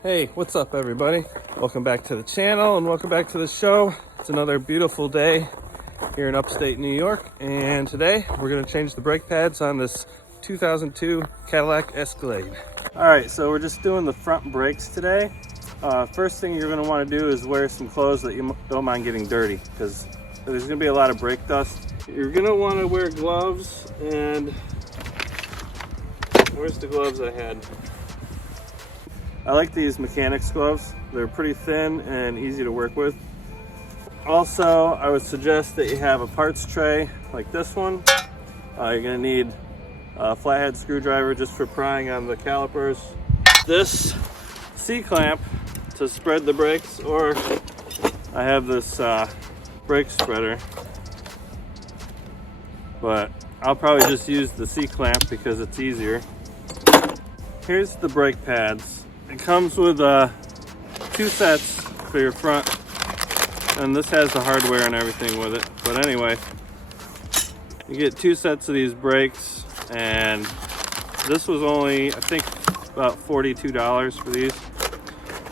Hey, what's up everybody? Welcome back to the channel and welcome back to the show. It's another beautiful day here in upstate New York, and today we're going to change the brake pads on this 2002 Cadillac Escalade. Alright, so we're just doing the front brakes today. First thing you're going to want to do is wear some clothes that you don't mind getting dirty, because there's going to be a lot of brake dust. You're going to want to wear gloves, and where's the gloves I had? I like these mechanics gloves. They're pretty thin and easy to work with. Also, I would suggest that you have a parts tray like this one. You're gonna need a flathead screwdriver just for prying on the calipers. This C-clamp to spread the brakes, or I have this brake spreader, but I'll probably just use the C-clamp because it's easier. Here's the brake pads. It comes with two sets for your front, and this has the hardware and everything with it. But anyway, you get two sets of these brakes, and this was only, I think, about $42 for these.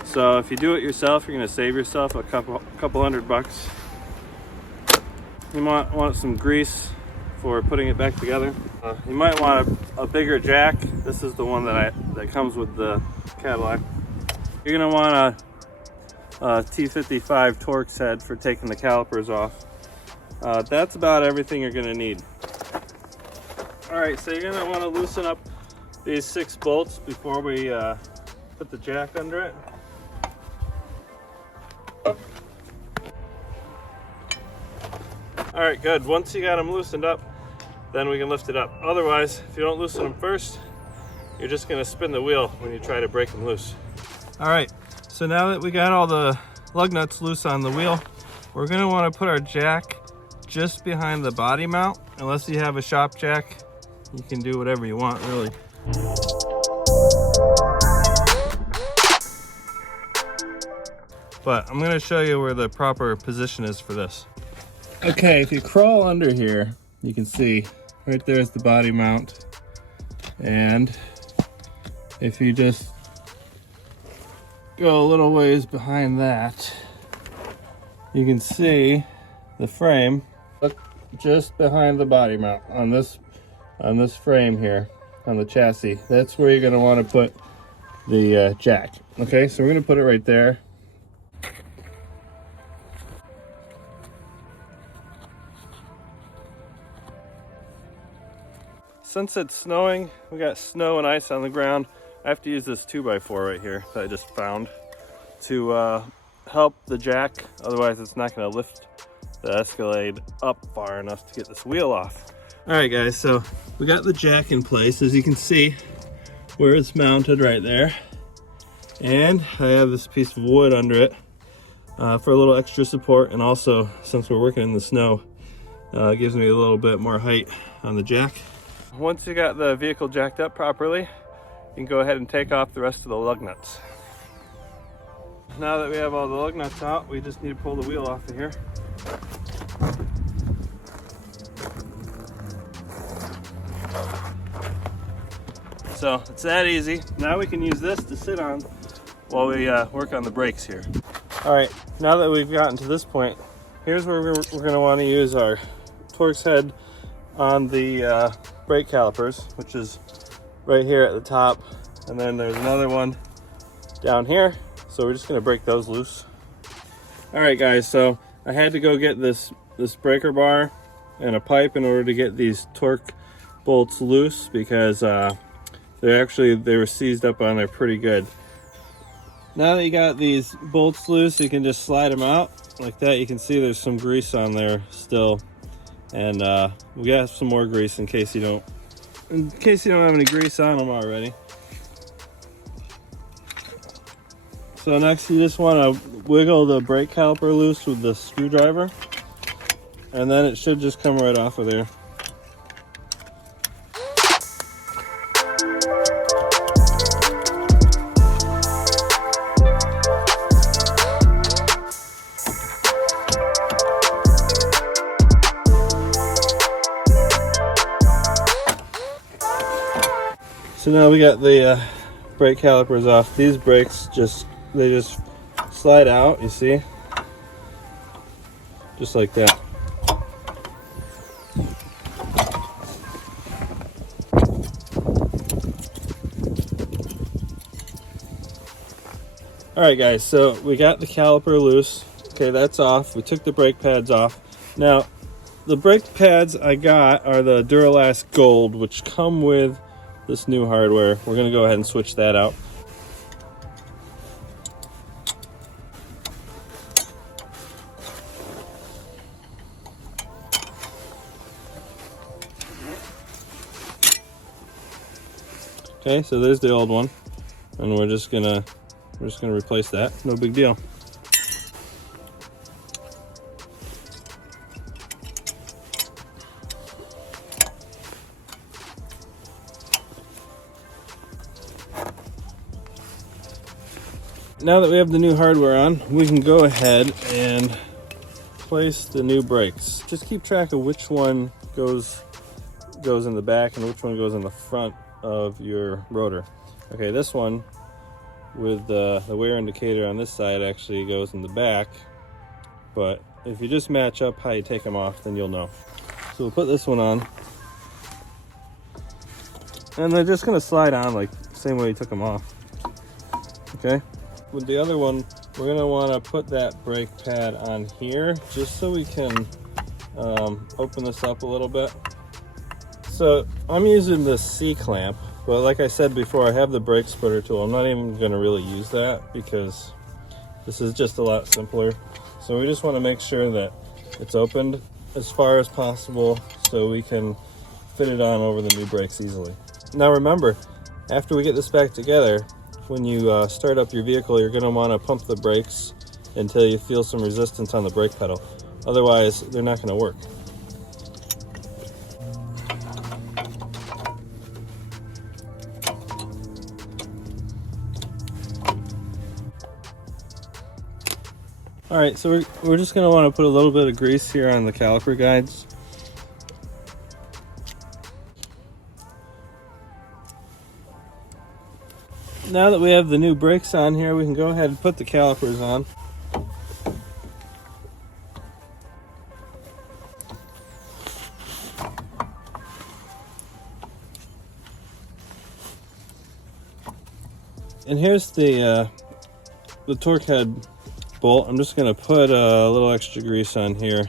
So if you do it yourself, you're gonna save yourself a couple $100. You might want some grease for putting it back together. You might want a bigger jack. This is the one that comes with the Cadillac. You're gonna want a T55 Torx head for taking the calipers off. That's about everything you're gonna need. All right, so you're gonna want to loosen up these 6 bolts before we put the jack under it. All right, good. Once you got them loosened up, then we can lift it up. Otherwise, if you don't loosen them first, you're just gonna spin the wheel when you try to break them loose. All right, so now that we got all the lug nuts loose on the wheel, we're gonna wanna put our jack just behind the body mount. Unless you have a shop jack, you can do whatever you want, really. But I'm gonna show you where the proper position is for this. Okay, if you crawl under here, you can see right there's the body mount. And if you just go a little ways behind that, you can see the frame. Look, just behind the body mount on this frame here on the chassis. That's where you're going to want to put the jack. Okay, so we're going to put it right there. Since it's snowing, we got snow and ice on the ground. I have to use this 2x4 right here that I just found to help the jack. Otherwise, it's not going to lift the Escalade up far enough to get this wheel off. All right, guys, so we got the jack in place, as you can see where it's mounted right there. And I have this piece of wood under it for a little extra support. And also, since we're working in the snow, it gives me a little bit more height on the jack. Once you got the vehicle jacked up properly, you can go ahead and take off the rest of the lug nuts. Now that we have all the lug nuts out, we just need to pull the wheel off of here. So it's that easy. Now we can use this to sit on while we work on the brakes here. All right, now that we've gotten to this point, here's where we're going to want to use our Torx head on the brake calipers, which is right here at the top, and then there's another one down here, so we're just going to break those loose. All right, guys, so I had to go get this breaker bar and a pipe in order to get these torque bolts loose, because they were seized up on there pretty good. Now that you got these bolts loose, you can just slide them out like that. You can see there's some grease on there still. And we got some more grease in case you don't have any grease on them already. So next you just want to wiggle the brake caliper loose with the screwdriver, and then it should just come right off of there. So now we got the brake calipers off, these brakes they just slide out, you see? Just like that. Alright guys, so we got the caliper loose. Okay, that's off. We took the brake pads off. Now, the brake pads I got are the Duralast Gold, which come with this new hardware. We're going to go ahead and switch that out. Okay, so there's the old one, and we're just gonna replace that. No big deal. Now that we have the new hardware on, we can go ahead and place the new brakes. Just keep track of which one goes in the back and which one goes in the front of your rotor. Okay, this one with the wear indicator on this side actually goes in the back, but if you just match up how you take them off, then you'll know. So we'll put this one on, and they're just going to slide on like the same way you took them off. Okay, with the other one, we're going to want to put that brake pad on here just so we can open this up a little bit. So I'm using the C-clamp, but like I said before, I have the brake splitter tool. I'm not even going to really use that because this is just a lot simpler. So we just want to make sure that it's opened as far as possible so we can fit it on over the new brakes easily. Now remember, after we get this back together, when you start up your vehicle, you're going to want to pump the brakes until you feel some resistance on the brake pedal. Otherwise, they're not going to work. All right, so we're just going to want to put a little bit of grease here on the caliper guides. Now that we have the new brakes on here, we can go ahead and put the calipers on. And here's the torque head bolt. I'm just going to put a little extra grease on here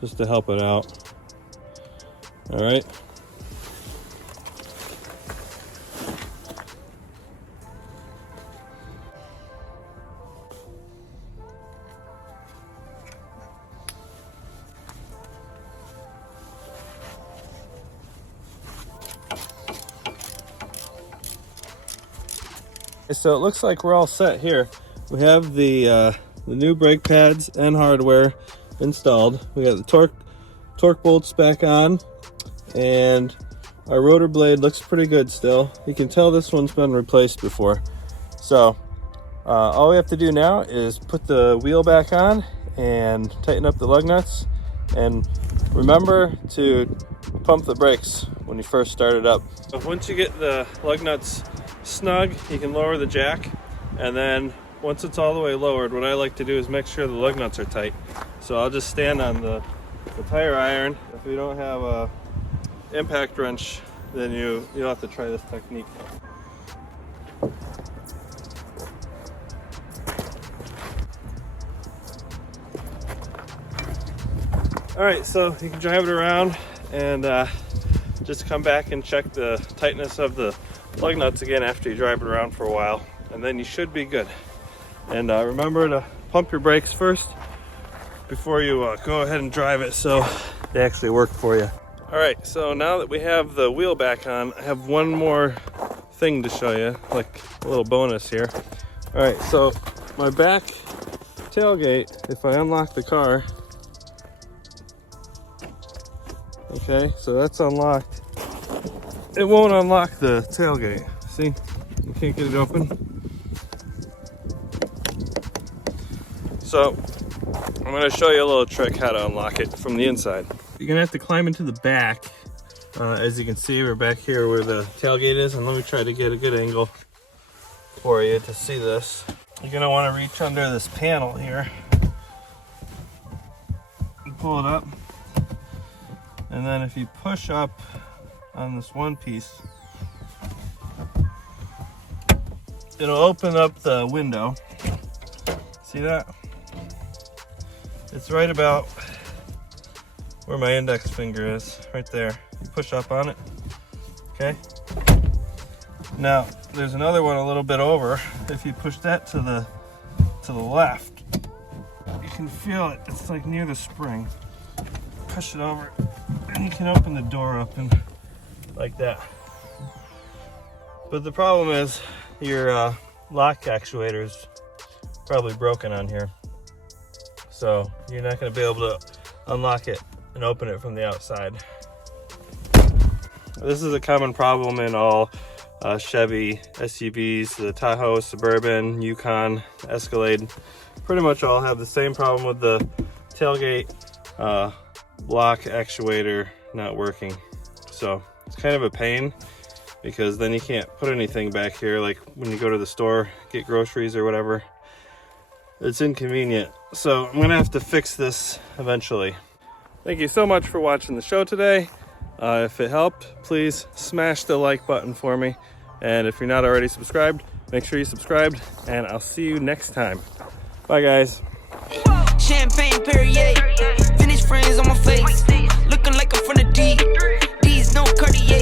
just to help it out. All right. So it looks like we're all set here. We have the new brake pads and hardware installed. We got the torque bolts back on, and our rotor blade looks pretty good still. You can tell this one's been replaced before. So all we have to do now is put the wheel back on and tighten up the lug nuts, and remember to pump the brakes when you first start it up. So once you get the lug nuts snug, you can lower the jack, and then once it's all the way lowered, what I like to do is make sure the lug nuts are tight. So I'll just stand on the tire iron. If you don't have a impact wrench, then you'll have to try this technique. All right, so you can drive it around and just come back and check the tightness of the lug nuts again after you drive it around for a while, and then you should be good. And remember to pump your brakes first before you go ahead and drive it so they actually work for you. All right, so now that we have the wheel back on, I have one more thing to show you, like a little bonus here. All right, so my back tailgate, if I unlock the car, okay, so that's unlocked. It won't unlock the tailgate. See, you can't get it open. So I'm going to show you a little trick how to unlock it from the inside. You're going to have to climb into the back. As you can see, we're back here where the tailgate is, and let me try to get a good angle. for you to see this. You're gonna want to reach under this panel here and pull it up. And then if you push up on this one piece, it'll open up the window. See that? It's right about where my index finger is, right there. You push up on it, okay? Now, there's another one a little bit over. If you push that to the left, you can feel it. It's like near the spring. Push it over, and you can open the door open like that. But the problem is your lock actuator is probably broken on here. So you're not going to be able to unlock it and open it from the outside. This is a common problem in all Chevy SUVs, the Tahoe, Suburban, Yukon, Escalade. Pretty much all have the same problem with the tailgate lock actuator not working. So it's kind of a pain, because then you can't put anything back here, like when you go to the store, get groceries or whatever. It's inconvenient. So I'm gonna have to fix this eventually. Thank you so much for watching the show today. If it helped, please smash the like button for me. And if you're not already subscribed, make sure you subscribed, and I'll see you next time. Bye guys. Champagne Perrier, finished friends on my face, looking like I'm from the D. D's no Cartier.